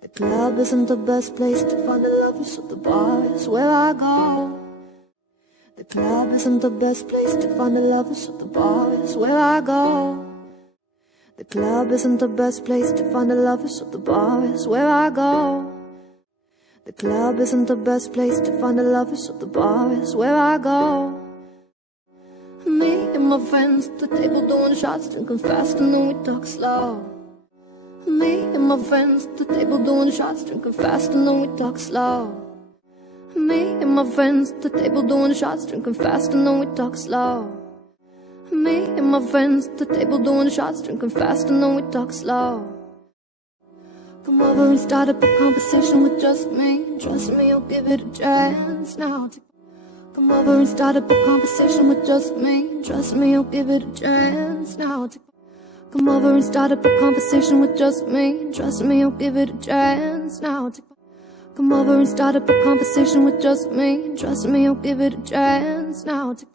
The club isn't the best place to find a lover, so the bar is where I go. The club isn't the best place to find a lover, so the bar is where I go. The club isn't the best place to find a lover, so the bar is where I go. The club isn't the best place to find a lover, so the bar is where I go. Me and my friends at the table doing shots, drinking fast and then we talk slow. Me and my friends at the table doing shots, drinking fast and then we talk slow. Me and my friends at the table doing shots, drinking fast and then we talk slow. Me and my friends at the table doing shots, drinking fast and then we talk slow. Come over and start up a conversation with just me. Trust me, I'll give it a chance now. Come over and start up a conversation with just me. Trust me, I'll give it a chance now. Come over and start up a conversation with just me. Trust me, I'll give it a chance now. Come over and start up a conversation with just me. Trust me, I'll give it a chance now. Take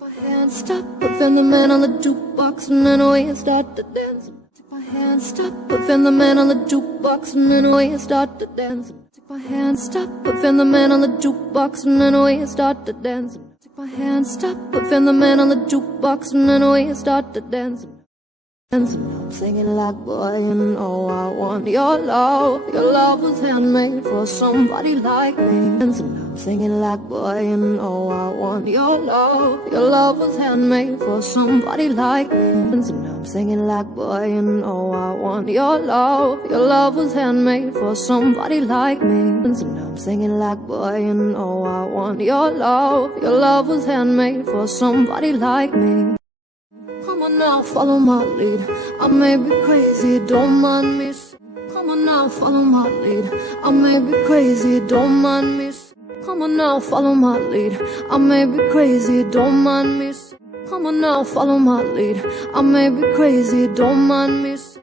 my hand, stop, put the man on the jukebox, and then we start to dance. Take my hand, stop, put the man on the jukebox, and then we start to dance. Take my hand, stop, put the man on the jukebox, and then we start to dance. Take my hand, stop, put the man on the jukebox, and then we start to dance. And so now I'm singing like, boy, you know I want your love. Your love was handmade for somebody like me. And so now I'm singing like, boy, you know I want your love. Your love was handmade for somebody like me. And so now I'm singing like, boy, you know I want your love. Your love was handmade for somebody like me. And so now I'm singing like, boy, you know I want your love. Your love was handmade for somebody like me. Come on now, follow my lead. I may be crazy, don't mind me. Come on now, follow my lead. I may be crazy, don't mind me. Come on now, follow my lead. I may be crazy, don't mind me. Come on now, follow my lead. I may be crazy, don't mind me. Say,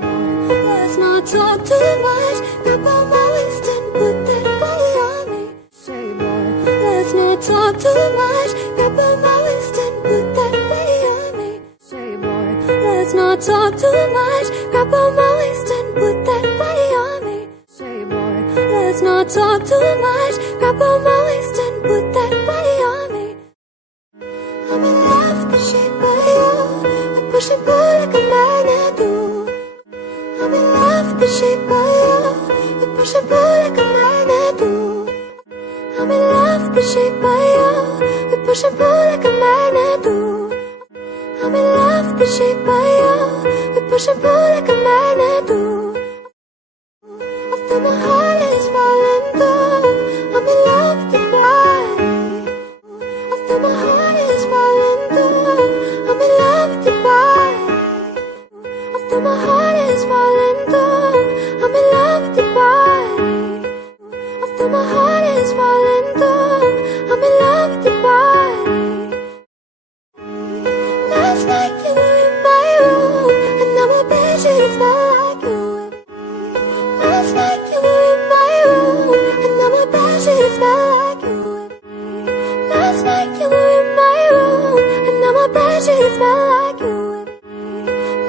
boy, let's not talk too much. Grab on my waist and put that body on me. Say, boy, let's not talk too much. Grab on my waist and put that body on me. Say, boy, let's not talk too much. Grab on my waist and put that body on me. Say, boy, let's not talk too much. Grab on my waist and put that body on me. I'm in love with the shape of you. I push and pull like a magnet do. I'm in love with the shape of you. I push and pull like a magnet do. I'm in love with the shape of you. We push and pull like a magnet do. I'm in love with the shape of you. We push and pull like a magnet do. After my heart is falling down, I'm in love with your body. After my heart is falling down, I'm in love with your body. After my heart is falling down, I'm in love with your body. After my heart is falling down, I'm in love with your body. Last night you were in my room, and now my bedsheets smell like you. Last night you were in my room, and now my bedsheets smell like you. Last night you were in my room, and now my bedsheets smell like you.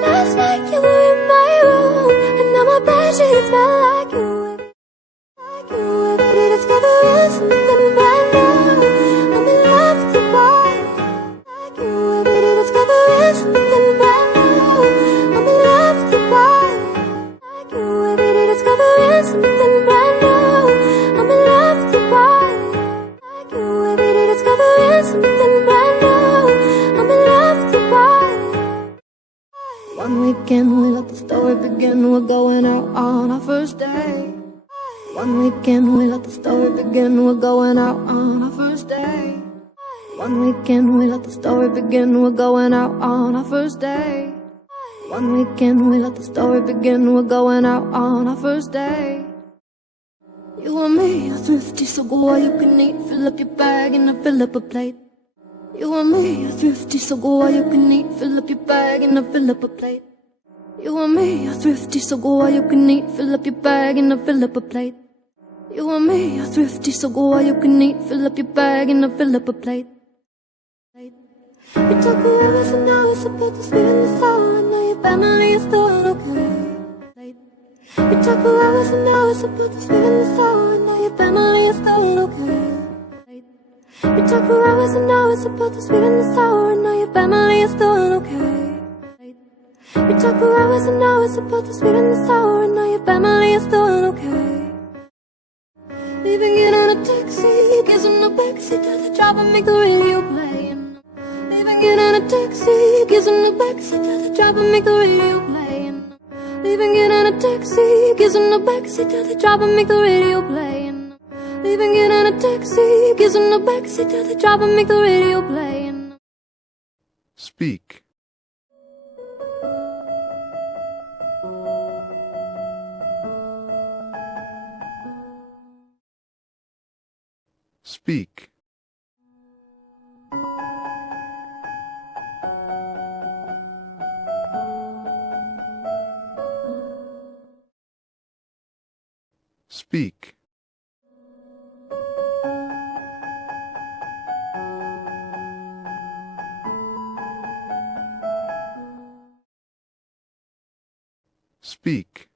Last night you were in my room, and now my bedsheets smell like you. Every day discovering something brand new. I'm in love with your body. Like you, every day discovering something brand new. I'm in love with your body. Like you, every day discovering something brand new. I'm in love with your body. Like you, every day discovering something brand new. I'm in love with your body. One weekend we let the story begin. We're going out on our first day. One weekend we let the story begin. We're going out on our first day. One weekend we let the story begin. We're going out on our first day. One weekend we let the story begin. We're going out on our first day. You and me are thrifty, so go all you can eat. Fill up your bag and I fill up a plate. You and me are thrifty, so go all you can eat. Fill up your bag and I fill up a plate. You and me are thrifty, so go all you can eat. Fill up your bag and I fill up a plate. You and me are thrifty, so go all you can eat. Fill up your bag and I fill up a plate. You took me hours and now it's about to spit in the soul. I know your family is doing okay. We talk for hours and hours about the sweet and the sour, and now your family is doing okay. We talk for hours and hours about the sweet and the sour, and now your family is doing okay. We talk for hours and hours about the sweet and the sour, and now your family is doing okay. Leaving it in a taxi, kissing the backseat to the drive and make the radio play. Leaving it in a taxi, kissing the backseat to the drive and make the radio play. Leaving it in a taxi, kissing the backseat to the drive and make the radio play. Leaving it in a taxi, kissing the backseat to the drive and make the radio play. Speak. Speak. Speak. Speak.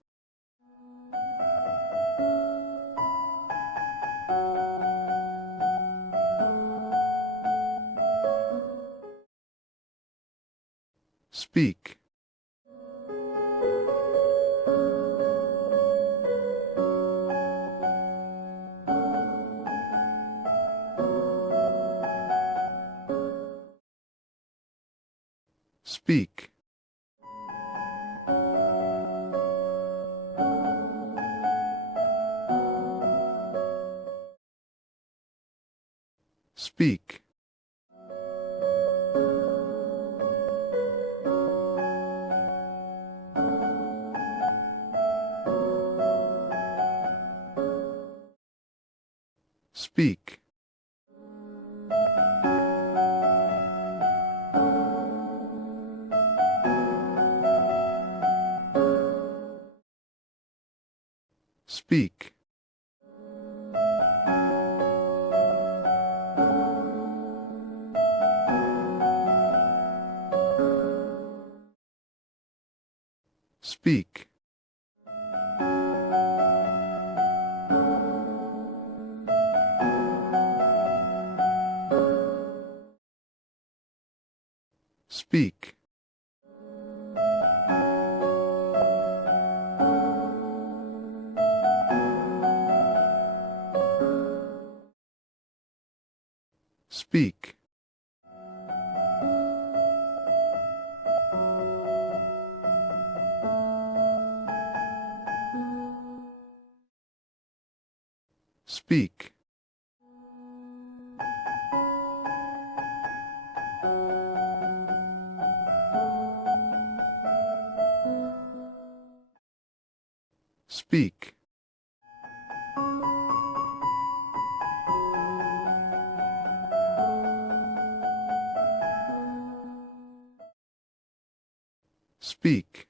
Speak. Speak. Speak. Speak. Speak. Speak. Speak. Speak. Speak. Speak. Speak.